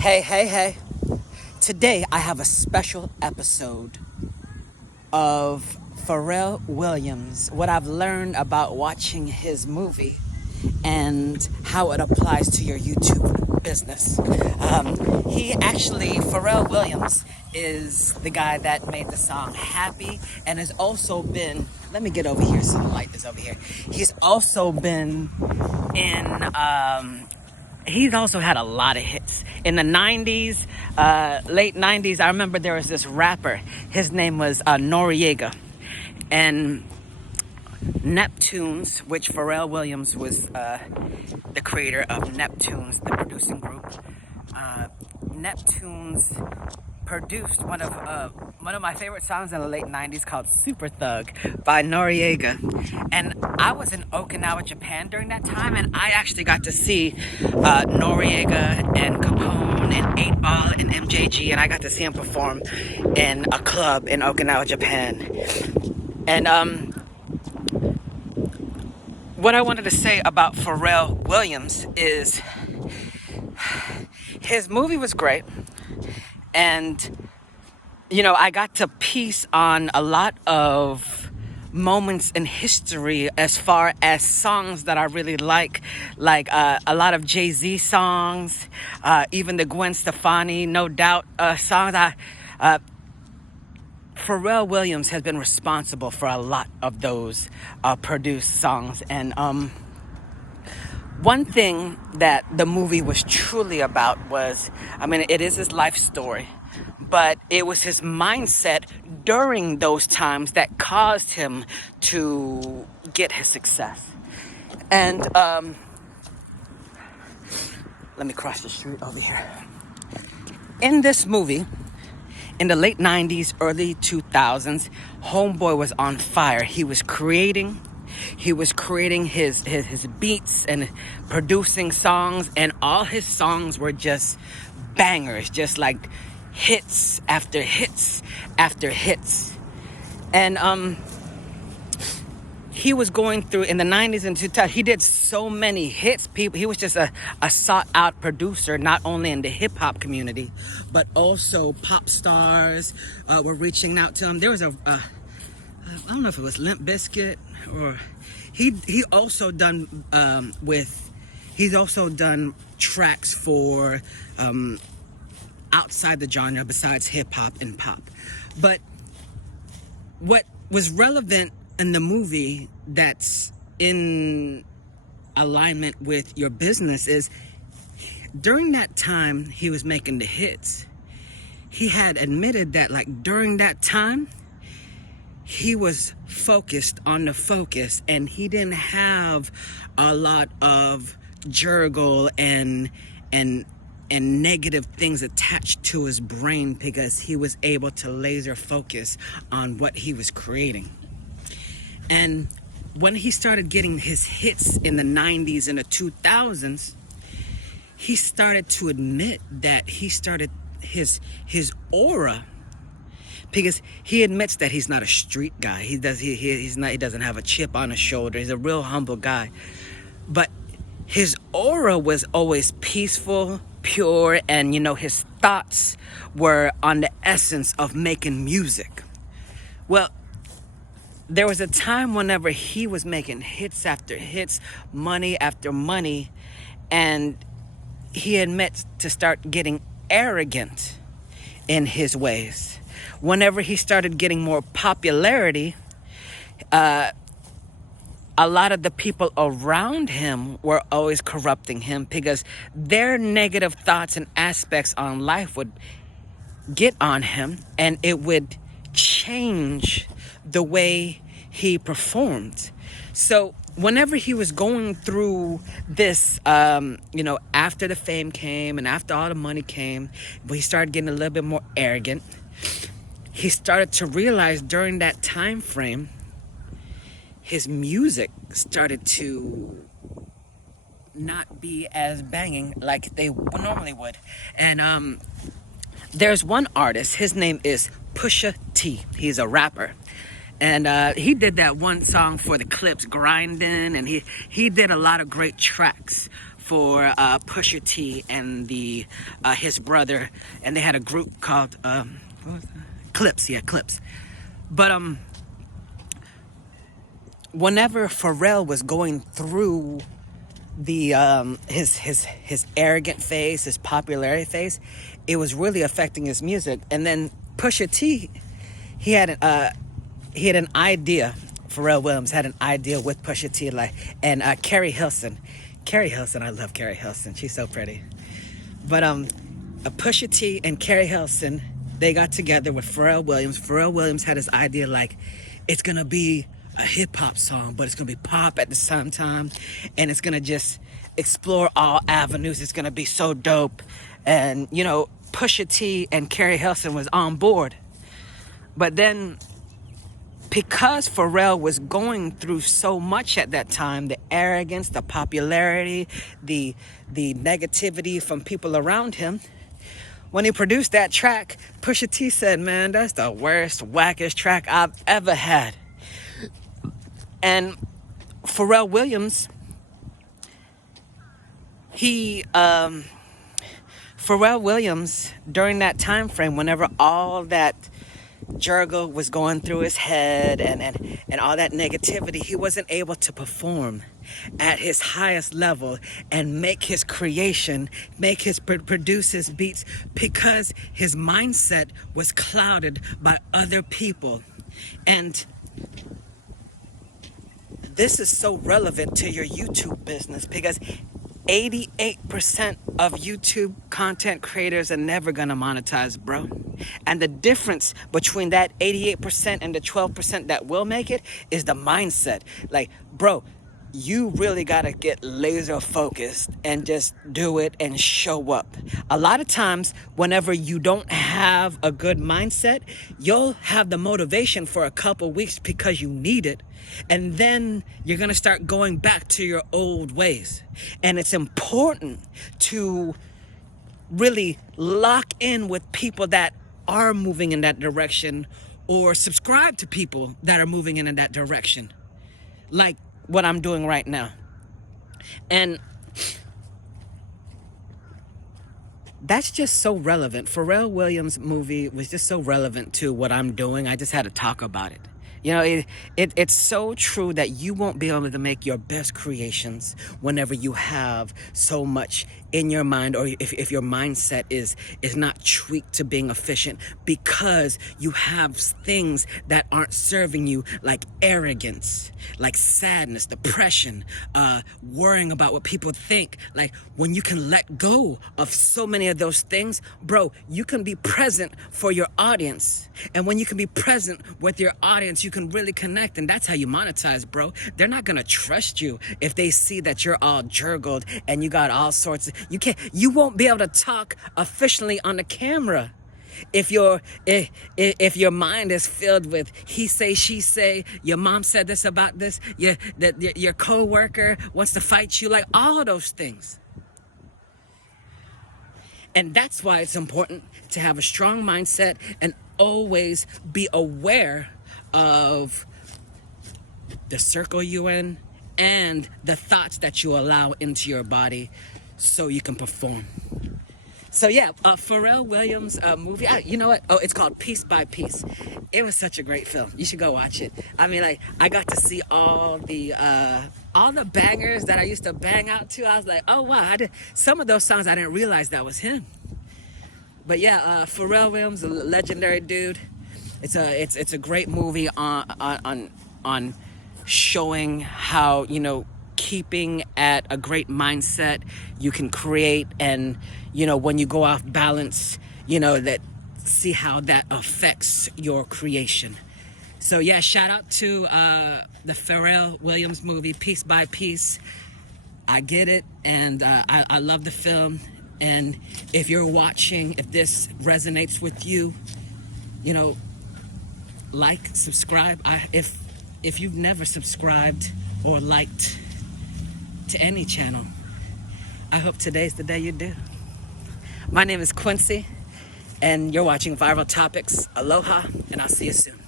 Hey, hey, hey. Today I have a special episode of Pharrell Williams, what I've learned about watching his movie and how it applies to your YouTube business. Pharrell Williams is the guy that made the song Happy and has also been, let me get over here so the light is over here. He's also been in, he's also had a lot of hits in the 90s, late 90s. I remember there was this rapper, his name was Noriega, and Neptunes, which Pharrell Williams was the creator of Neptunes, the producing group. Neptunes produced one of my favorite songs in the late 90s called Super Thug by Noriega. And I was in Okinawa, Japan during that time, and I actually got to see Noriega and Capone and 8 Ball and MJG, and I got to see him perform in a club in Okinawa, Japan. And what I wanted to say about Pharrell Williams is his movie was great. And, you know, I got to piece on a lot of moments in history as far as songs that I really like a lot of Jay-Z songs, even the Gwen Stefani, No Doubt songs. Pharrell Williams has been responsible for a lot of those produced songs. And one thing that the movie was truly about was, I mean, it is his life story, but it was his mindset during those times that caused him to get his success. And let me cross the street over here. In this movie, in the late 90s, early 2000s, Homeboy was on fire. He was creating his beats and producing songs, and all his songs were just bangers, just like hits after hits after hits. And he was going through in the 90s and 2000s, he did so many hits. He was just a sought out producer, not only in the hip hop community, but also pop stars were reaching out to him. There was I don't know if it was Limp Bizkit, or he's also done tracks for outside the genre besides hip hop and pop. But what was relevant in the movie that's in alignment with your business is during that time he was making the hits, he had admitted that like during that time he was focused on the focus, and he didn't have a lot of jurgle and negative things attached to his brain, because he was able to laser focus on what he was creating. And when he started getting his hits in the 90s and the 2000s, he started to admit that he started his aura, because he admits that he's not a street guy. He doesn't have a chip on his shoulder. He's a real humble guy. But his aura was always peaceful, pure, and, you know, his thoughts were on the essence of making music. Well, there was a time whenever he was making hits after hits, money after money, and he admits to start getting arrogant in his ways. Whenever he started getting more popularity, a lot of the people around him were always corrupting him, because their negative thoughts and aspects on life would get on him, and it would change the way he performed. So whenever he was going through this, after the fame came and after all the money came, but he started getting a little bit more arrogant. He started to realize during that time frame, his music started to not be as banging like they normally would. And there's one artist, his name is Pusha T. He's a rapper. And he did that one song for the Clips, Grindin', and he did a lot of great tracks for Pusha T and his brother, and they had a group called what was that? Clips, yeah, Clips. But whenever Pharrell was going through the his arrogant phase, his popularity phase, it was really affecting his music. And then Pusha T, he had an idea. Pharrell Williams had an idea with Pusha T, and Carrie Hilson, I love Carrie Hilson. She's so pretty. But Pusha T and Carrie Hilson, they got together with Pharrell Williams. Pharrell Williams had his idea it's gonna be a hip-hop song, but it's gonna be pop at the same time, and it's gonna just explore all avenues. It's gonna be so dope. And Pusha T and Carrie Hilson was on board. But then, because Pharrell was going through so much at that time, the arrogance, the popularity, the negativity from people around him, when he produced that track, Pusha T said, man, that's the worst, wackest track I've ever had. And Pharrell Williams, during that time frame, whenever all that Jurgle was going through his head and all that negativity, he wasn't able to perform at his highest level and make his creation, produce his beats, because his mindset was clouded by other people. And this is so relevant to your YouTube business, because 88% of YouTube content creators are never gonna monetize, bro. And the difference between that 88% and the 12% that will make it is the mindset. Bro, you really gotta get laser focused and just do it and show up. A lot of times, whenever you don't have a good mindset, you'll have the motivation for a couple weeks because you need it. And then you're gonna start going back to your old ways. And it's important to really lock in with people that are moving in that direction, or subscribe to people that are moving in that direction, like what I'm doing right now. And that's just so relevant. Pharrell Williams' movie was just so relevant to what I'm doing. I just had to talk about it. It's so true that you won't be able to make your best creations whenever you have so much in your mind, or if your mindset is not tweaked to being efficient, because you have things that aren't serving you, like arrogance, like sadness, depression, worrying about what people think. Like, when you can let go of so many of those things, bro, you can be present for your audience. And when you can be present with your audience, you can really connect, and that's how you monetize, bro. They're not gonna trust you if they see that you're all jurgled and you got all sorts of, you won't be able to talk efficiently on the camera if your mind is filled with he say, she say, your mom said this about this, your co-worker wants to fight you, like all those things. And that's why it's important to have a strong mindset and always be aware of the circle you're in and the thoughts that you allow into your body so you can perform. So yeah, Pharrell Williams movie, you know what? Oh, it's called Piece by Piece. It was such a great film. You should go watch it. I mean, I got to see all the bangers that I used to bang out to. I was like, oh wow, some of those songs I didn't realize that was him. But yeah, Pharrell Williams, a legendary dude. It's a great movie on showing how, keeping at a great mindset you can create, and when you go off balance, see how that affects your creation. So yeah, shout out to the Pharrell Williams movie, Piece by Piece. I get it, and I love the film. And if you're watching, if this resonates with you, like, subscribe. If you've never subscribed or liked to any channel, I hope today's the day you do. My name is Quincy, and you're watching Viral Topics. Aloha, and I'll see you soon.